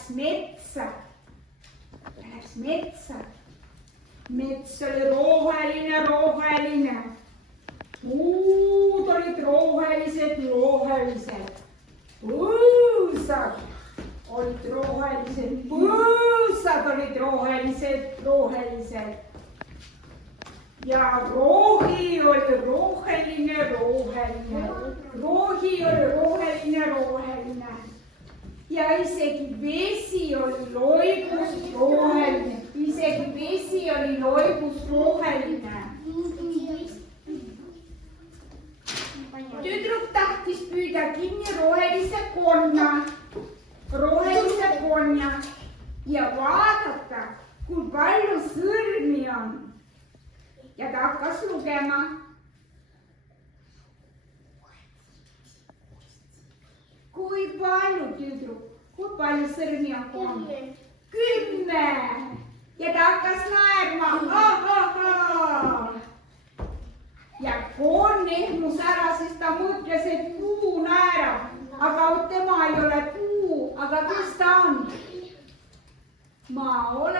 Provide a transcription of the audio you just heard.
läks metsa. Läks metsa. Mets oli roheline, roheline. Puud olid rohelised, rohelised. Põõsad olid rohelised, põõsad olid rohelised, rohelised. Ja rohi oli roheline, roheline. Rohi oli roheline, roheline. Ja isegi vesi oli loibust roheline. Isegi vesi oli loibust roheline. Tüdruk tahtis püüda kinni rohelise konna ja vaadata, kui palju sõrmi on. Ja ta hakkas lugema. Kui palju, tüdruk, kui palju sõrmi on konnal? 10. Ja ta hakkas naerma. Ja konn ehmus ära, sest ta mõtles, et puu naerab. Aga tema ei ole puu, aga kes ta on? Ma olen